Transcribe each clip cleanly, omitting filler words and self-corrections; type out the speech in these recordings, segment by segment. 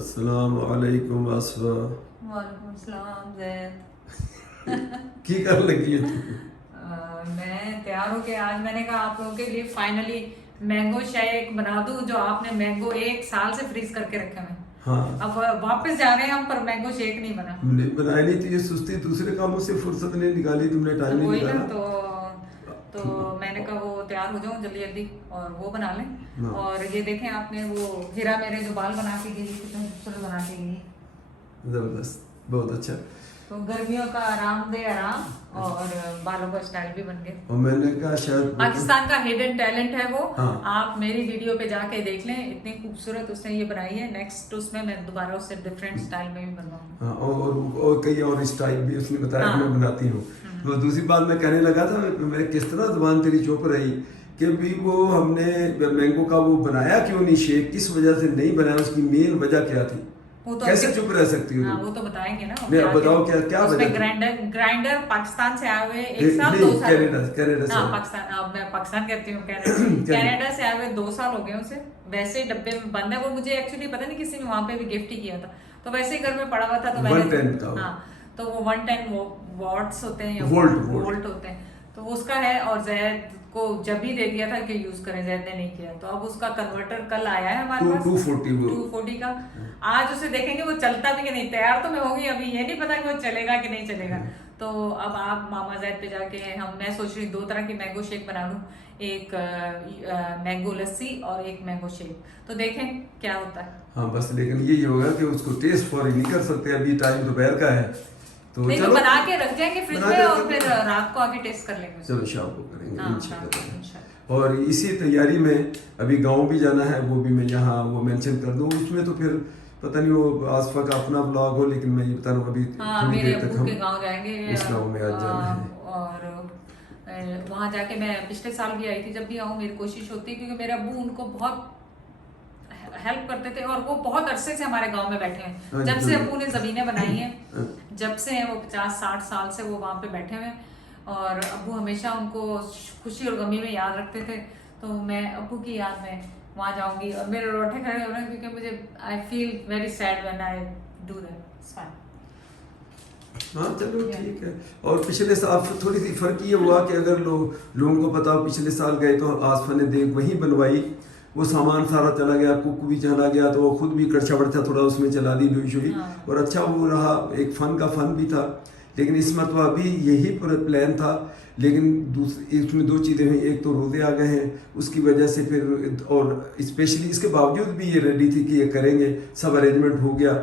अस्सलाम वालेकुम आसफा। वालेकुम सलाम ज़ैद। की कर लगी है? मैं तैयार हो के आज मैंने कहा आप लोगों के लिए फाइनली मैंगो शेक बना दूं जो आपने मैंगो 1 साल से फ्रीज करके रखे हुए। हाँ, अब वापस जा रहे हैं हम, पर मैंगो शेक नहीं बना। बनाई नहीं थी ये सुस्ती, दूसरे कामों से फुर्सत नहीं निकाली तुमने, टाइम नहीं वही ना, निकाला। तो मैंने कहा वो तैयार हो जाऊं जल्दी जल्दी और वो बना लें। हाँ। और ये देखें आपने वो हीरा मेरे जो बाल बना के गई, कितने खूबसूरत बना के गई। जबरदस्त, बहुत अच्छा। तो गर्मियों का आरामदेह आराम और बालों का स्टाइल भी बन गए। और मैंने कहा शायद पाकिस्तान का हिडन टैलेंट है वो। हाँ। आप मेरी वीडियो पे जाके देख लें, इतनी खूबसूरत उसने ये बनाई है। नेक्स्ट उसमें मैं दोबारा उससे डिफरेंट स्टाइल में भी बनवाऊंगी। हाँ, और कई और स्टाइल भी उसने बताया कि हाँ। मैं बनाती हूँ। तो दूसरी बात मैं कहने लगा था, मैं किस तरह जुबान तेरी चुप रही कि भी वो हमने मैंगो का वो बनाया क्यों नहीं शेक, किस वजह से नहीं बनाया, उसकी मेन वजह क्या थी? वो तो कैसे चुप रह सकती हो? हाँ, वो तो बताएंगे ना। नहीं, अब बताओ क्या वजह उसमें थी? ग्राइंडर पाकिस्तान से आए हुए 1 साल 2 साल। कनाडा से। हाँ, पाकिस्तान, अब मैं पाकिस्तान कहती हूँ, कनाडा से आए हुए 2 साल हो गए उसे। वैसे ही डब्बे में बंद है वो। मुझे एक्चुअली पता नहीं किसी ने वहां पे भी गिफ्ट ही किया था, तो वैसे ही घर में पड़ा हुआ था। तो 110 का। हाँ, तो वो 110 वॉट्स होते हैं या वोल्ट होते हैं, तो वो उसका है। और जैद को जब ही दे दिया था कि यूज करें, जैद ने नहीं किया। तो अब उसका कन्वर्टर कल आया है हमारे पास 240 का। आज उसे देखेंगे वो चलता भी कि नहीं। तैयार तो मैं होगी, अभी ये नहीं पता कि वो चलेगा कि नहीं चलेगा। तो अब आप मामा जैद पे जाके मैं सोच रही 2 तरह की मैंगो शेक बना लूं, एक मैंगो लस्सी और एक मैंगो शेक। तो देखें क्या होता है। हाँ बस, लेकिन यही होगा कि उसको टेस्ट फॉर नहीं कर सकते, अभी टाइम दोपहर का है। तो नहीं, चलो तो बना के रख जाएंगे फ्रिज में और फिर रात को आके टेस्ट कर लेंगे। चलो शाम को करेंगे हाँ, इंशाल्लाह। और इसी तैयारी में अभी गांव भी जाना है, वो भी मैं यहाँ वो मेंशन कर दूँ उसमें। तो फिर पता नहीं वो आसफा का अपना ब्लॉग हो, लेकिन मैं ये बता रहा हूँ अभी थोड़ी देर तक हम के गांव जाएंगे। उस गांव में आज जाना है। और वहाँ जाके मैं पिछले साल भी आई थी। जब भी आऊँ मेरी कोशिश होती है, क्योंकि मेरे अब्बू उनको बहुत हेल्प करते थे और वो बहुत अरसे से हमारे गांव में बैठे हैं। जब से अब्बू ने जमीनें बनाई हैं, जब से हैं वो 50-60 साल से वो वहाँ पे बैठे हुए हैं। और अब्बू हमेशा उनको खुशी और गमी में याद रखते थे। तो मैं अब्बू की याद में वहाँ जाऊंगी और मेरे रोटे खड़े हो रहे हैं, क्योंकि मुझे I feel very sad when I do that. हाँ चलो ठीक है। और पिछले साल थोड़ी सी फर्क ये हुआ कि अगर लोगों को पता हो, पिछले साल गए तो आसफा ने देख वहीं बनवाई, वो सामान सारा चला गया, कुक भी चला गया, तो वो खुद भी कड़छा बड़छा थोड़ा उसमें चला दी लुई शुई। और अच्छा वो रहा, एक फन भी था। लेकिन इस मरतबा अभी यही प्लान था, लेकिन इसमें 2 चीज़ें हुई। एक तो रोज़े आ गए हैं, उसकी वजह से फिर, और स्पेशली इसके बावजूद भी ये रेडी थी कि ये करेंगे, सब अरेंजमेंट हो गया।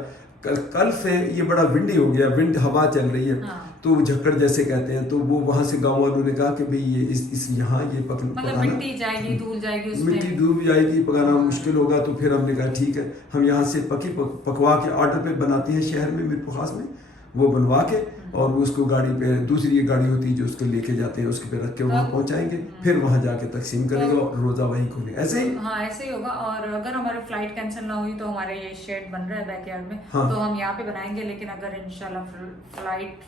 कल से ये बड़ा विंडी हो गया, विंड हवा चल रही है। हाँ। तो झक्कड़ जैसे कहते हैं। तो वो वहां से गांव वालों ने कहा कि भाई ये इस यहाँ ये मतलब मिट्टी जाएगी, धूल जाएगी उसमें, मिट्टी डूब जाएगी, पकाना मुश्किल होगा। तो फिर हमने कहा ठीक है, हम यहाँ से पकवा के ऑर्डर पे बनाते हैं शहर में, मीरपुर खास में, वो बनवा के और उसको गाड़ी पे, दूसरी गाड़ी होती है जो उसको लेके जाते हैं, उसके पे रख के वहाँ पहुँचाएंगे, फिर वहाँ जाके तकसीम करेंगे और रोज़ा वहीं खोलेंगे। ऐसे ही हाँ, ऐसे ही होगा। और अगर हमारी फ्लाइट कैंसिल ना हुई तो हमारे ये शेड बन रहा है बैकयार्ड में। हाँ। तो हम यहाँ पे बनाएंगे। लेकिन अगर इंशाल्लाह फ्लाइट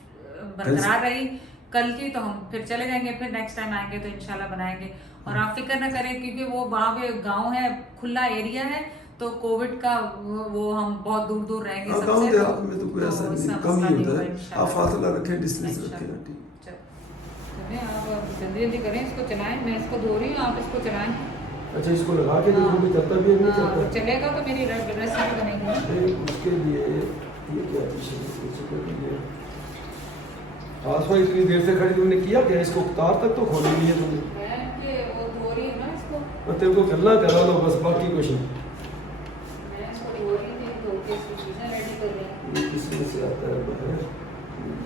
बरकरार रही कल की, तो हम फिर चले जाएंगे। फिर नेक्स्ट टाइम आएंगे तो इंशाल्लाह बनाएंगे। और आप फिक्र न करें, क्योंकि वो वहाँ पे गाँव है, खुला एरिया है, तो कोविड का वो हम बहुत दूर दूर रहेंगे सबसे। गाँव देहात में तो कोई ऐसा नहीं, कम ही होता है। आप फासला रखें, डिस्टेंस रखें ना। ठीक चलें, आप जल्दी जल्दी करें, इसको चलाएं। मैं इसको धो रही हूँ, आप इसको चलाएं। अच्छा, इसको लगा के देखो भी चलता भी है, नहीं चलता? चलेगा तो मेरी रेसिपी बनेगी। उसके लिए ये क्या पीछे आसफा इतनी देर से खड़ी तुमने किया क्या? इसको तार तक तो खोली नहीं है तुमने। वो धो रही है ना इसको। और तेरे को करना करा लो बस, बाकी कुछ नहीं। मैं इसको धो रही थी, धो के इसकी चीजें रेडी कर रही हूं। ये किसमें से आता है?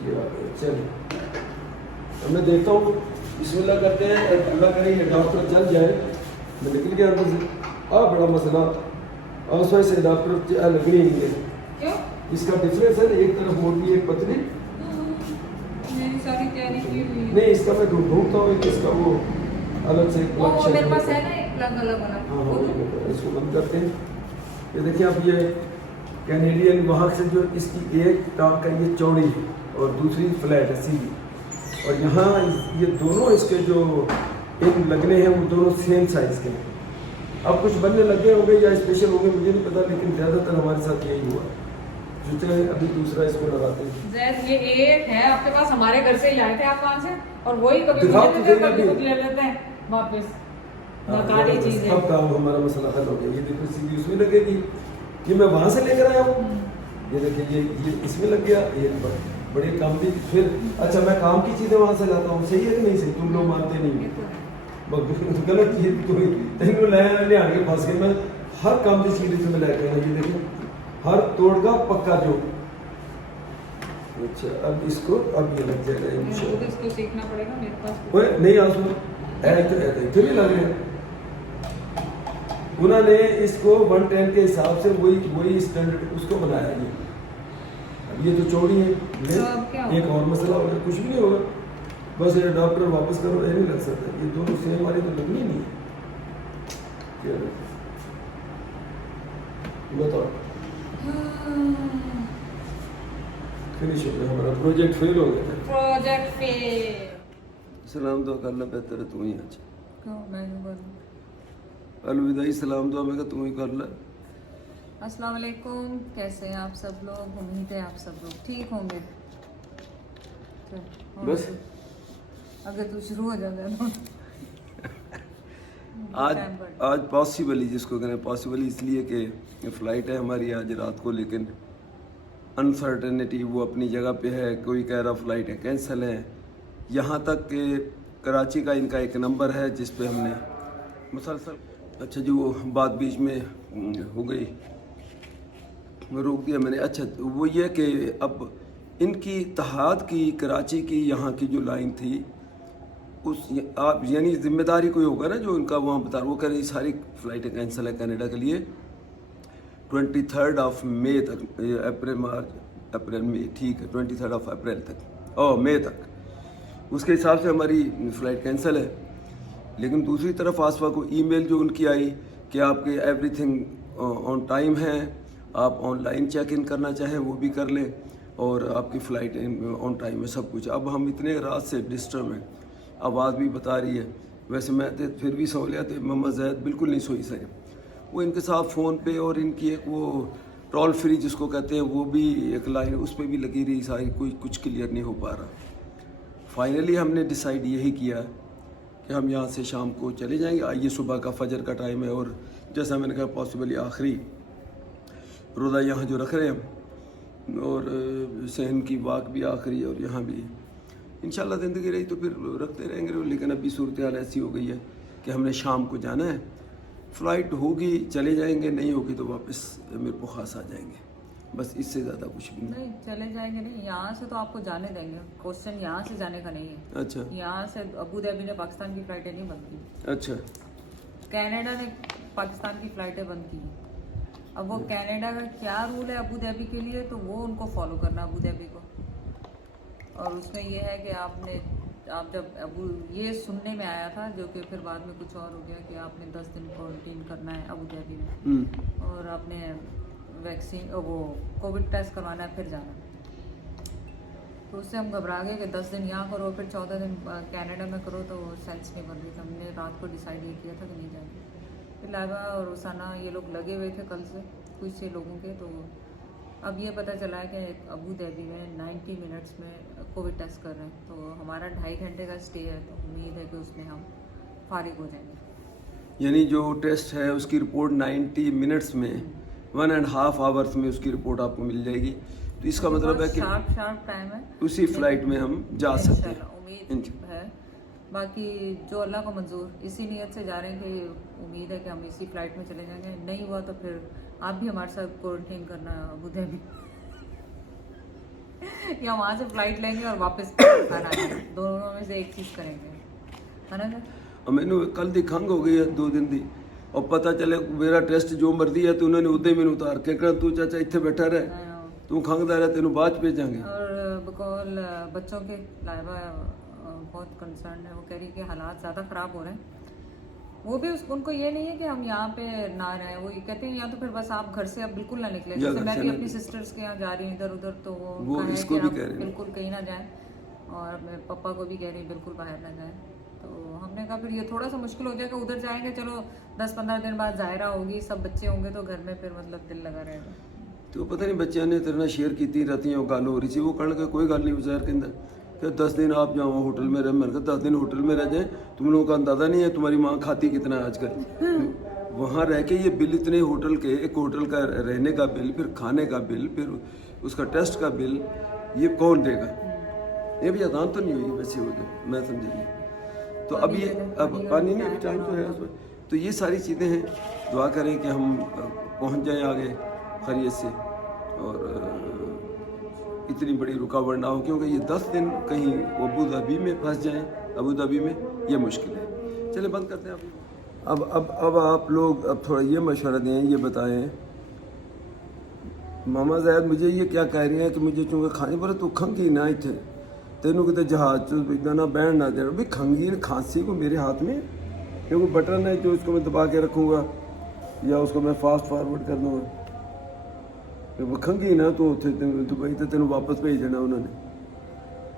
ये आ गया। चल अब मैं देखता हूँ, बिस्मिल्लाह करते हैं। अल्लाह करे ये डॉक्टर चल जाए। मैं निकल गया अंदर से। बड़ा मसला, आसफा से डॉक्टर लगनी नहीं है। क्यों? इसका डिफरेंस है, एक तरफ मोटी एक पतली। मेरी सारी तैयारी की हुई है। नहीं, इसका मैं ढूंढता हूँ, इसका वो अलग से वो मेरे पास है ना, एक प्लग अलग वाला। हाँ, इसको बंद करते हैं। ये देखिए आप, ये कैनेडियन वहाँ से जो इसकी एक टाँग का ये चौड़ी और दूसरी फ्लैट है सीधी। और यहाँ ये दोनों इसके जो इन लगने हैं वो दोनों सेम साइज के हैं। अब कुछ बनने लगे होंगे या स्पेशल होंगे मुझे नहीं पता, लेकिन ज़्यादातर हमारे साथ यही हुआ। जूते अभी दूसरा इसको लगाते हैं। जैसे ये एक है आपके पास, हमारे घर से ही लाए थे आप वहाँ से, और वही कभी दिखाओ मुझे तो देते हैं, सही कभी अभी। कुछ ले लेते हैं वापस। हाँ, नकाली चीज है। अब काम हमारा मसला हल हो गया। ये देखो सीधी उसमें लगेगी, ये मैं वहाँ से लेकर आया हूँ। ये देखिए ये इसमें लग गया, ये बड़े काम की। फिर अच्छा मैं काम की चीज़ें वहाँ से लाता हूँ, सही है कि नहीं सही? तुम लोग मानते नहीं ये हो। तो है। गलत चीज कोई तेन ले आके फंस गए। मैं हर काम की चीज में लेके आया। ये देखो हर तोड़ का पक्का जो। अच्छा अब इसको अब ये लग जाएगा मुझे तो इसको सीखना पड़ेगा मेरे पास। ओए नहीं आसो ऐसे नहीं लग रहे। उन्होंने इसको 110 के हिसाब से वही स्टैंडर्ड उसको बनाया। ये अब ये तो चौड़ी है, तो अब क्या होगा? एक और मसला होगा, कुछ भी नहीं होगा, बस ये डॉक्टर वापस करो, ये नहीं लग सकता। ये दोनों सेम वाली तो लगनी नहीं है। क्या बताओ, फिनिश हो गया हमारा प्रोजेक्ट, फेल हो गया। Project fail. सलाम दुआ करना बेहतर है, तू ही आज क्यों मैं क्यों करूं? अलविदाई सलाम दुआ मैं तू ही कर ले। अस्सलाम वालेकुम, कैसे हैं आप सब लोग? उम्मीद है आप सब लोग ठीक होंगे। चल, बस अगर तू शुरू हो जाएगा तो आज पॉसिबल ही जिसको कहें पॉसिबल इसलिए कि फ़्लाइट है हमारी आज रात को, लेकिन अनसर्टेनिटी वो अपनी जगह पे है। कोई कह रहा फ़्लाइट है कैंसिल है, यहाँ तक कि कराची का इनका एक नंबर है जिस पे हमने मुसलसल अच्छा जी वो बात बीच में हो गई, रोक दिया मैंने। अच्छा वो ये कि अब इनकी इत्तेहाद की कराची की यहाँ की जो लाइन थी उस आप यानी जिम्मेदारी कोई होगा ना जो इनका वहाँ बता, वो कह रही सारी फ़्लाइटें कैंसिल है कनाडा के लिए 23 मई तक, अप्रैल मई ठीक है 23 अप्रैल तक और मई तक, उसके हिसाब से हमारी फ़्लाइट कैंसिल है। लेकिन दूसरी तरफ आसवा को ईमेल जो उनकी आई कि आपके एवरीथिंग ऑन टाइम है, आप ऑनलाइन चेक इन करना चाहें वो भी कर लें और आपकी फ़्लाइट ऑन टाइम है सब कुछ। अब हम इतने रात से डिस्टर्ब हैं, आवाज़ भी बता रही है। वैसे मैं तो फिर भी सो लिया थे, मम्मा जैद बिल्कुल नहीं सोई सही। वो इनके साथ फ़ोन पे और इनकी एक वो टोल फ्री जिसको कहते हैं वो भी एक लाइन उस पर भी लगी रही सारी, कोई कुछ क्लियर नहीं हो पा रहा। फाइनली हमने डिसाइड यही किया कि हम यहाँ से शाम को चले जाएंगे। आइए सुबह का फजर का टाइम है और जैसा मैंने कहा पॉसिबली आखिरी रोज़ा यहाँ जो रख रहे हैं हम, और सहन की वाक भी आखिरी और यहाँ भी इंशाल्लाह ज़िंदगी रही तो फिर रखते रहेंगे। लेकिन अभी सूरत हाल ऐसी हो गई है कि हमने शाम को जाना है, फ़्लाइट होगी चले जाएंगे, नहीं होगी तो वापस मेरे को खास आ जाएंगे, बस इससे ज़्यादा कुछ भी नहीं। चले जाएंगे नहीं, यहाँ से तो आपको जाने देंगे। क्वेश्चन यहाँ से जाने का नहीं है। अच्छा यहाँ से अबू धाबी ने पाकिस्तान की फ़्लाइटें नहीं बंद की। अच्छा कनाडा ने पाकिस्तान की फ़्लाइटें बंद की। अब वो कनाडा का क्या रूल है अबू धाबी के लिए, तो वो उनको फॉलो करना अबू धाबी को। और उसमें ये है कि आप जब अबू ये सुनने में आया था, जो कि फिर बाद में कुछ और हो गया कि आपने 10 दिन क्वारंटीन करना है अबू धाबी में और आपने वैक्सीन वो कोविड टेस्ट करवाना है फिर जाना। तो उससे हम घबरा गए कि 10 दिन यहाँ करो फिर 14 दिन कनाडा में करो, तो सेंस नहीं बन रही थी। हमने रात को डिसाइड ये किया था कि नहीं जाएंगे। फिर लाइबा और उसाना ये लोग लगे हुए थे कल से कुछ से लोगों के, तो अब ये पता चला है कि अबू धाबी में 90 मिनट्स में कोविड टेस्ट कर रहे हैं। तो हमारा 2.5 घंटे का स्टे है, तो उम्मीद है कि उसमें हम फारिग हो जाएंगे। यानी जो टेस्ट है उसकी रिपोर्ट 90 मिनट्स में 1.5 आवर्स में उसकी रिपोर्ट आपको मिल जाएगी। तो इसका मतलब है कि शार्प टाइम है, उसी फ्लाइट में हम जा सकते हैं। उम्मीद है। बाकी जो अल्लाह को मंजूर, इसी नीयत से जा रहे हैं कि उम्मीद है कि हम इसी फ्लाइट में चले जाएंगे। नहीं हुआ तो फिर आप भी हमारे साथ क्वारंटीन करना अबू धाबी या वहाँ से फ्लाइट लेंगे और वापस आना है, दोनों में से एक चीज़ करेंगे, है ना सर? मैनू कल दी खंघ हो गई है 2 दिन दी, और पता चले मेरा टेस्ट जो मर्जी है तो उन्होंने उदे ही मैनू उतार के कहा तू चाचा इत्थे बैठा रहे, तू खंघदा रहे, तेनू बाद भेजांगे। और बकौल बच्चों के लाइबा बहुत कंसर्न है, वो कह रही कि हालात ज़्यादा ख़राब हो रहे हैं। वो भी उनको ये नहीं है कि हम यहाँ पे ना रहें, वो ये कहते हैं या तो फिर बस आप घर से अब बिल्कुल ना निकले। जैसे मैं भी अपनी सिस्टर्स के यहाँ जा रही हूँ इधर उधर, तो वो इसको भी कह रहे हैं बिल्कुल कहीं ना जाए, और मैं पापा को भी कह रही हूँ बिल्कुल बाहर ना जाए। तो हमने कहा फिर ये थोड़ा सा मुश्किल हो जाएगा, उधर जाएंगे चलो 10-15 दिन बाद ज़ाहिरा होगी, सब बच्चे होंगे तो घर में फिर मतलब दिल लगा रहेगा। तो पता नहीं बच्चे ने तेरे ना शेयर की राती गल हो रही थी, वो कहने का कोई गल नहीं बचार कहता कि 10 दिन आप जाओ होटल में रह, मैंने कहा 10 दिन होटल में रह जाए, तुम लोगों का अंदाज़ा नहीं है तुम्हारी माँ खाती कितना है आजकल। वहाँ रह के ये बिल इतने होटल के, एक होटल का रहने का बिल, फिर खाने का बिल, फिर उसका टेस्ट का बिल, ये कौन देगा? ये भी आसान तो नहीं हुई वैसे हो जाए, मैं समझिए। तो अब ये अब पानी नहीं टाइम तो है उसमें, तो ये सारी चीज़ें हैं। दुआ करें कि हम पहुँच जाएँ आगे खैरियत से और इतनी बड़ी रुकावट ना हो, क्योंकि ये 10 दिन कहीं अबू धाबी में फंस जाएं, अबू धाबी में ये मुश्किल है। चले बंद करते हैं अब आप लोग अब थोड़ा ये मशवरा दें, ये बताएं मामा ज़ैद मुझे ये क्या कह रही हैं कि मुझे चूँकि खाने पर तो खंगी ना इतने तेनों कितने जहाज ना बैंड ना दे भाई खंगी खांसी को मेरे हाथ में, क्योंकि बटन है जो उसको मैं दबा के रखूँगा या उसको मैं फास्ट फॉरवर्ड कर दूँगा, वो खंगी ना तो दुबई तो तेन वापस भेज देना उन्होंने।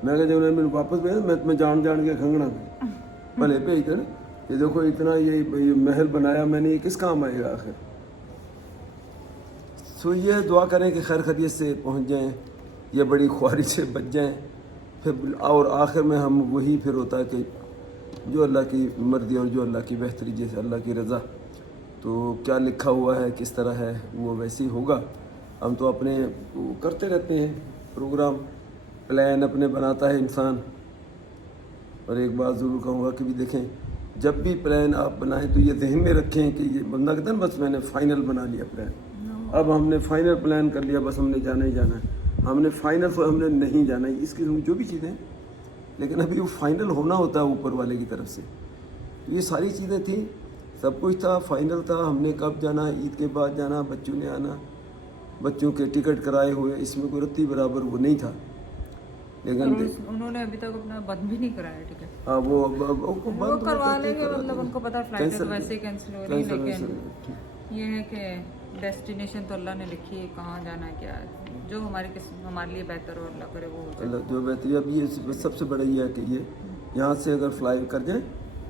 मैं कहा जब उन्होंने मैंने वापस भेजा मैं जान के खंगना भले भेज देना। ये देखो इतना ये महल बनाया मैंने, ये किस काम आएगा आखिर? सो ये दुआ करें कि खैर खैरियत से पहुंच जाएं, ये बड़ी ख्वारी से बच जाएं, फिर और आखिर में हम वही फिर होता है कि जो अल्लाह की मर्जी और जो अल्लाह की बेहतरी, जैसे अल्लाह की रज़ा, तो क्या लिखा हुआ है किस तरह है वो वैसे ही होगा। हम तो अपने करते रहते हैं प्रोग्राम, प्लान अपने बनाता है इंसान। और एक बात ज़रूर कहूँगा कि भी देखें, जब भी प्लान आप बनाएं तो ये जहन में रखें कि ये बंदा कहता है बस मैंने फ़ाइनल बना लिया प्लान, अब हमने फ़ाइनल प्लान कर लिया, बस हमने जाना ही जाना है, हमने फ़ाइनल तो हमने नहीं जाना है, इसकी जो भी चीज़ें, लेकिन अभी वो फ़ाइनल होना होता है ऊपर वाले की तरफ से। ये सारी चीज़ें थी, सब कुछ था, फाइनल था, हमने कब जाना, ईद के बाद जाना, बच्चों ने आना, बच्चों के टिकट कराए हुए, इसमें कोई रत्ती बराबर वो नहीं था। लेकिन उन्होंने अभी तक अपना बंद भी नहीं कराया टिकट। हाँ वो बंद करवा लेंगे, मतलब उनको पता फ्लाइट तो वैसे ही कैंसिल हो रही है, लेकिन ये है कि डेस्टिनेशन तो अल्लाह ने लिखी है, कहाँ जाना है क्या है, जो हमारे लिए बेहतर हो अल्लाह करे वो हो जाए। जो बेहतर अब ये सबसे बड़ा ये है कि ये यहाँ से अगर फ्लाई कर जाए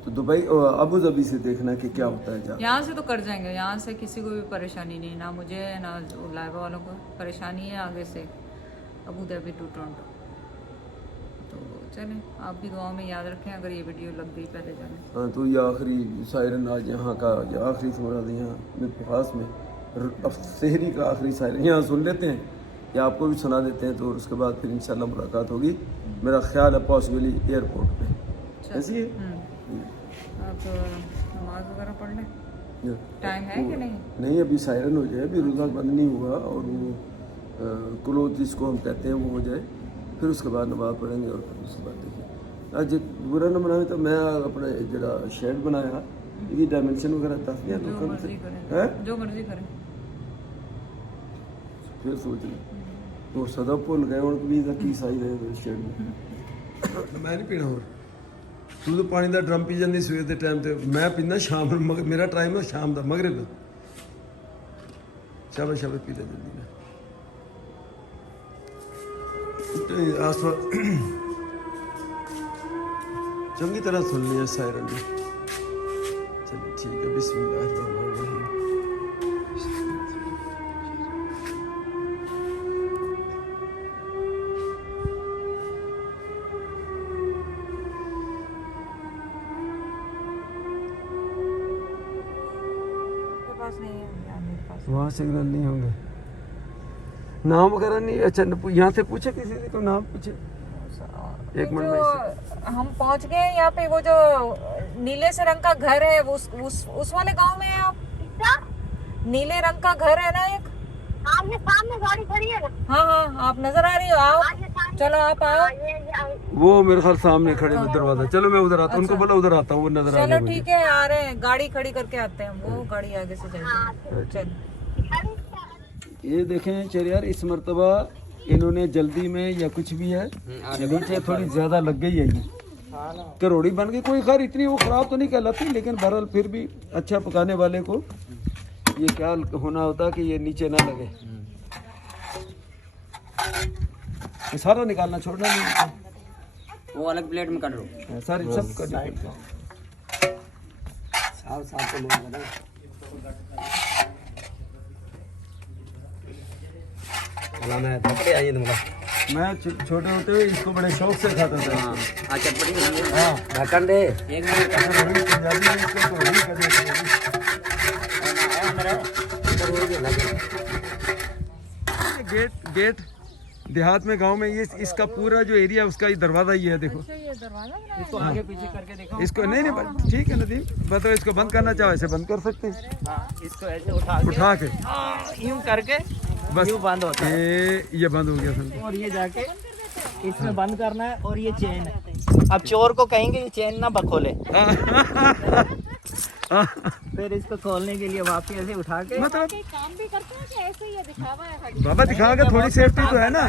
तो दुबई अबू धाबी से देखना कि क्या होता है। यहाँ से तो कर जाएंगे, यहाँ से किसी को भी परेशानी नहीं, ना मुझे ना लाइवा वालों को परेशानी है आगे से अबू धाबी टू टोरंटो। तो चलें, आप भी दुआओं में याद रखें अगर ये वीडियो लग गई पहले जाने। हाँ तो ये आखिरी सायरन आज यहाँ का, ये आखिरी सूरा यहाँ खास में अब शहरी का आखिरी सायरन यहाँ सुन लेते हैं या आपको भी सुना देते हैं, तो उसके बाद फिर इंशाल्लाह मुलाकात होगी। मेरा ख्याल है पॉसिबली एयरपोर्ट पे। ऐसी है आप नमाज वगैरह पढ़ लें, टाइम है कि नहीं? नहीं अभी सायरन हो जाए, अभी रोज़ा बंद नहीं हुआ और वो क्लोज जिसको हम कहते हैं वो हो जाए, फिर उसके बाद नमाज पढ़ेंगे और फिर उसके बाद देखिए। आज बुरा न बनाए तो मैं अपने जरा शेड बनाया, ये डायमेंशन वगैरह दस दिया जो मर्जी करें फिर सोच लें तो सदा भुल गए हूँ भी की साई रहे शेड में। मैं नहीं पीना और तू तो पानी का ड्रम पी जाती सवेर के टाइम से, मैं पीना शाम मेरा टाइम है शाम का मगरिब। शाबाश शाबाश पी ले जल्दी ना चंगी तरह सुन लिया सायरन ने। चलिए ठीक है, बिस्मिल्लाहिर्रहमानिर्रहीम। वहाँ सिग्नल नहीं होंगे, नाम वगैरह नहीं। अच्छा यहाँ से पूछे किसी से, तो नाम पूछे। एक मिनट में हम पहुँच गए यहाँ पे, वो जो नीले से रंग का घर है उस वाले गांव में है आप? नीले रंग का घर है ना एक, सामने गाड़ी खड़ी है ना। हाँ आप नजर आ रही हो, आओ चलो आप आओ। वो मेरे ख्याल सामने खड़े हैं दरवाजा। चलो मैं उधर आता हूँ, उनको बोला उधर आता हूँ, वो नजर आ रहे हैं। चलो ठीक है, आ रहे हैं, गाड़ी खड़ी करके आते हैं, वो गाड़ी आगे से जाएगी। चलो ये देखें चल यार, इस मर्तबा इन्होंने जल्दी में या कुछ भी है नीचे थोड़ी ज्यादा लग गई है, ये करोड़ी बन गई। कोई खैर इतनी वो खराब तो नहीं कहलाती, लेकिन बहरहाल फिर भी अच्छा पकाने वाले को ये क्या होना होता कि ये नीचे ना लगे। ये सारा निकालना छोड़ना नहीं, वो अलग प्लेट में कर लो सारी सब कर। हर साल तो लोग ना भला मैं थपड़े आई तुमला मैं छोटे होते हुए इसको बड़े शौक से खाता था। हाँ आ चटपटी हाँ ढक्कन दे एक मिनट पंजाबी में इसको तो वही कहते हैं। गेट देहात में गांव में ये इसका पूरा जो एरिया उसका ये दरवाजा ही है। देखो इसको आगे पीछे करके देखो इसको नहीं नहीं ठीक है नदीम बताओ इसको बंद करना चाहो ऐसे बंद कर सकते हैं। हाँ, इसको ऐसे उठा के यूं करके बस यूं बंद होता है ये बंद हो गया समझो। और ये जाके इसमें बंद करना है और ये चेन है। अब चोर को कहेंगे ये चेन ना बखोले फिर इसको खोलने के लिए वापस ऐसे उठा के मतलब काम भी करते हैं कि ऐसे ही है, दिखावा है खाली? बाबा दिखा के थोड़ी सेफ्टी तो है ना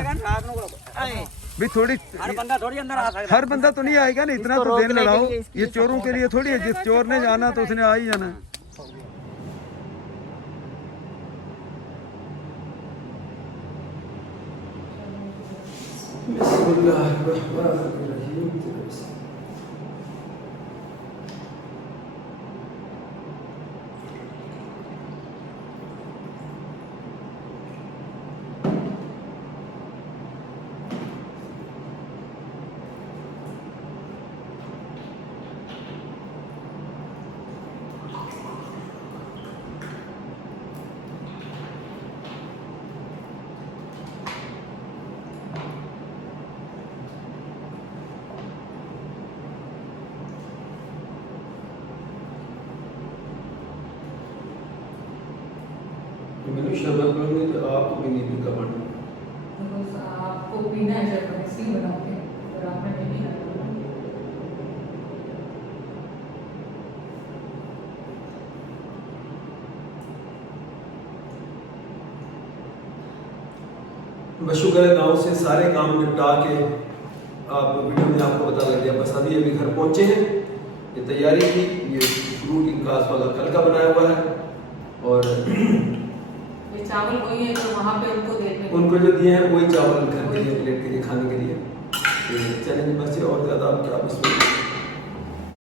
आए, भी थोड़ी। हर बंदा थोड़ी अंदर आ सकता हर बंदा तो नहीं आएगा ना इतना इसको तो देर रोकने के लड़ाओ। लिए इसकी ये चोरों के लिए थोड़ी है जिस चोर ने जाना तो उसने आ ही जाना। मैंने शरबत बनाऊंगी तो आपको भी नींबू का पानी आपको पीना है जब ऐसे ही बनाते हैं और आपने नहीं खाना। बस शुक्र है गाँव से सारे काम निपटा के आप वीडियो में आपको पता लग गया। बस अभी अभी घर पहुंचे हैं। ये तैयारी थी। ये फ्रूट इनका वाला कल का बनाया हुआ है और ये चावल वही है जो वहाँ पे उनको देते हैं। उनको जो दिए हैं वही चावल घर के लिए प्लेट के लिए खाने के लिए। चैलेंज बस और ज़्यादा क्या इसमें